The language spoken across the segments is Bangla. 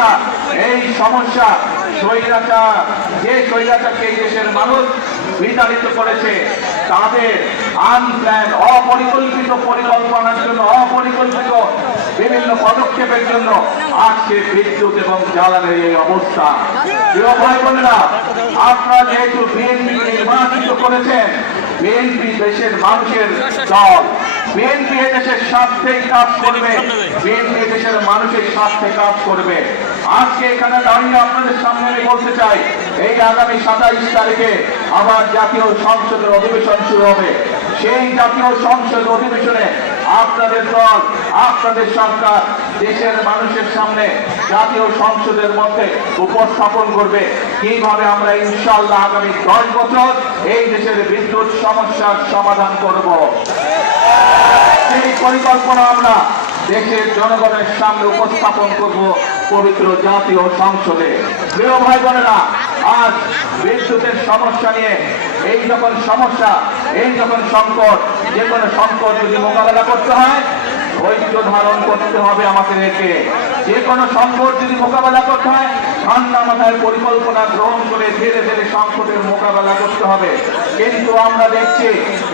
ভাইবোনেরা, এই সমস্যা স্বৈরাচার, যে স্বৈরাচারকে দেশের মানুষ বিতাড়িত করেছে, তাদের আনপ্ল্যান অপরিকল্পিত পরিকল্পনার জন্য, অপরিকল্পিত বিভিন্ন পদক্ষেপের জন্য আজকে বিদ্যুৎ এবং জ্বালানির এই অবস্থা। প্রিয় ভাই বোনেরা, আপনারা যেহেতু বিএনপি নির্বাচিত করেছেন, বিএনপি দেশের মানুষের দল, বিএনপি দেশের স্বার্থে কাজ করবে, বিএনপি দেশের মানুষের স্বার্থে কাজ করবে। আজকে এখানে দাঁড়িয়ে আপনাদের সামনে আমি বলতে চাই, এই আগামী 27 তারিখে আবার জাতীয় সংসদের অধিবেশন শুরু হবে। সেই জাতীয় সংসদ অধিবেশনে আপনাদের দল, আপনাদের সরকার দেশের মানুষের সামনে জাতীয় সংসদের মধ্যে উপস্থাপন করবে কিভাবে আমরা ইনশাআল্লাহ আগামী 10 বছর এই দেশের বিদ্যুৎ সমস্যার সমাধান করব। সেই পরিকল্পনা আমরা দেশের জনগণের সামনে উপস্থাপন করব পবিত্র জাতীয় সংসদে। প্রিয় ভাই বোনেরা, আজ বিদ্যুতের সমস্যা নিয়ে এই যখন সমস্যা, এই যখন সংকট, যে কোনো সংকট যদি মোকাবেলা করতে হয়, ধৈর্য ধারণ করতে হবে আমাদেরকে। যে কোনো সংকট যদি মোকাবেলা করতে হয়, ঠান্ডা মাথায় পরিকল্পনা গ্রহণ করে ধীরে ধীরে সংকটের মোকাবেলা করতে হবে। কিন্তু আমরা দেখছি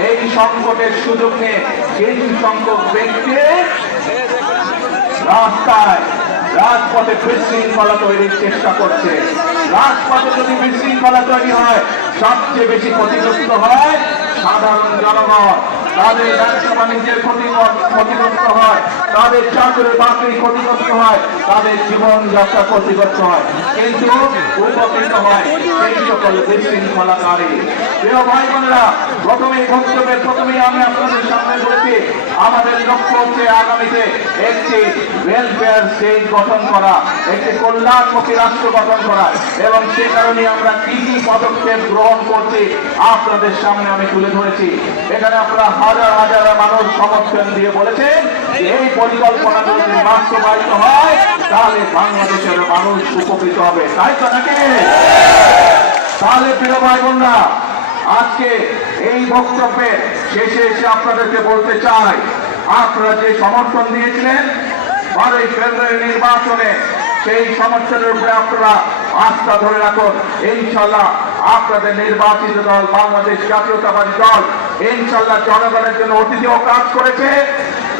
এই সংকটের সুযোগ নিয়ে কিছু সংখ্যক ব্যক্তি রাস্তায়, রাজপথে বিশৃঙ্খলা তৈরির চেষ্টা করছে। রাজপথে যদি বিশৃঙ্খলা তৈরি হয়, সবচেয়ে বেশি ক্ষতিগ্রস্ত হয় সাধারণ জনগণ। তাদের ব্যবসা বাণিজ্যের ক্ষতিগ্রস্ত হয়, তাদের চাকরি বাকরি ক্ষতিগ্রস্ত হয়, তাদের জীবনযাত্রা ক্ষতিগ্রস্ত হয়, কিন্তু উপকৃত হয় সেই সকল বিশৃঙ্খলাকারী। প্রিয় ভাই বোনেরা, প্রথমেই আমি আপনাদের সামনে বলেছি, আমাদের লক্ষ্য হচ্ছে আগামীতে একটি ওয়েলফেয়ার স্টেট গঠন করা, একটি কল্যাণমুখী রাষ্ট্র গঠন করা, এবং সে কারণে আমরা কি কি পদক্ষেপ গ্রহণ করছি আপনাদের সামনে আমি তুলে ধরেছি। এখানে আপনারা হাজার হাজার মানুষ সমর্থন দিয়ে বলেছেন এই পরিকল্পনা যদি বাস্তবায়িত হয় তাহলে বাংলাদেশের মানুষ উপকৃত হবে, তাই তো নাকি? তাহলে প্রিয় ভাই বোনরা, আজকে এই বক্তব্যের শেষে এসে আপনাদেরকে বলতে চাই, আপনারা যে সমর্থন দিয়েছিলেন 12 ফেব্রুয়ারি নির্বাচনে, সেই সমর্থনের উপরে আপনারা আস্থা ধরে রাখুন। ইনশাআল্লাহ আপনাদের নির্বাচিত দল বাংলাদেশ জাতীয়তাবাদী দল ইনশাআল্লাহ জনগণের জন্য অতীতেও কাজ করেছে,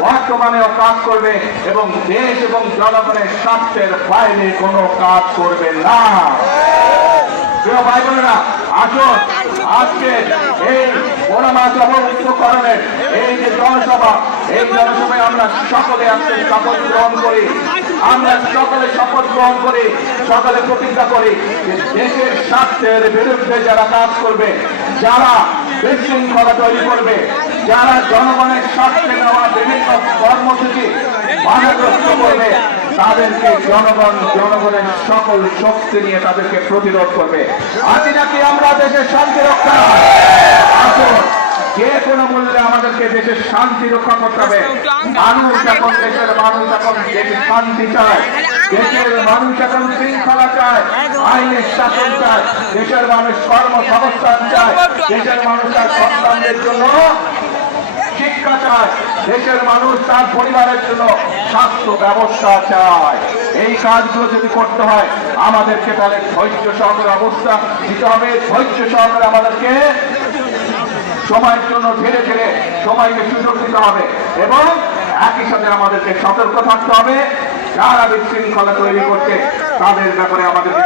বর্তমানেও কাজ করবে, এবং দেশ এবং জনগণের স্বার্থের বাইরে কোনো কাজ করবে না। প্রিয় ভাই বোনেরা, আসুন আজকে এই ওলামা অবমুক্তকরণের এই যে জনসভা, এই জনসভায় আমরা সকলে আজকে শপথ গ্রহণ করি, আমরা সকলে শপথ গ্রহণ করি, সকলে প্রতিজ্ঞা করি দেশের স্বার্থের বিরুদ্ধে যারা কাজ করবে, যারা বিশৃঙ্খলা তৈরি করবে, যারা জনগণের স্বার্থে নেওয়া বিভিন্ন কর্মসূচি বাধাগ্রস্ত করবে, তাদেরকে জনগণের সকল শক্তি নিয়ে তাদেরকে প্রতিরোধ করবে। আছি নাকি আমরা দেশের শান্তি রক্ষা? আসুন, যে কোনো মূল্যে আমাদেরকে দেশের শান্তি রক্ষা করতে হবে। মানুষ এখন, দেশের মানুষ এখন দেশের শান্তি চায়, দেশের মানুষ এখন শৃঙ্খলা চায়, আইনের শাসন চায়, দেশের মানুষ কর্মসংস্থান চায়, দেশের মানুষ তার সন্তানদের জন্য শিক্ষা চায়, দেশের মানুষ তার পরিবারের জন্য স্বাস্থ্য ব্যবস্থা চায়। এই কাজগুলো যদি করতে হয় আমাদেরকে তাহলে ধৈর্য সহকারে অবস্থা দিতে হবে, ধৈর্য সহকারে আমাদেরকে সময়ের জন্য ধীরে ধীরে সময়কে সুযোগ দিতে হবে, এবং একই সাথে আমাদেরকে সতর্ক থাকতে হবে যারা বিশৃঙ্খলা তৈরি করছে তাদের ব্যাপারে আমাদেরকে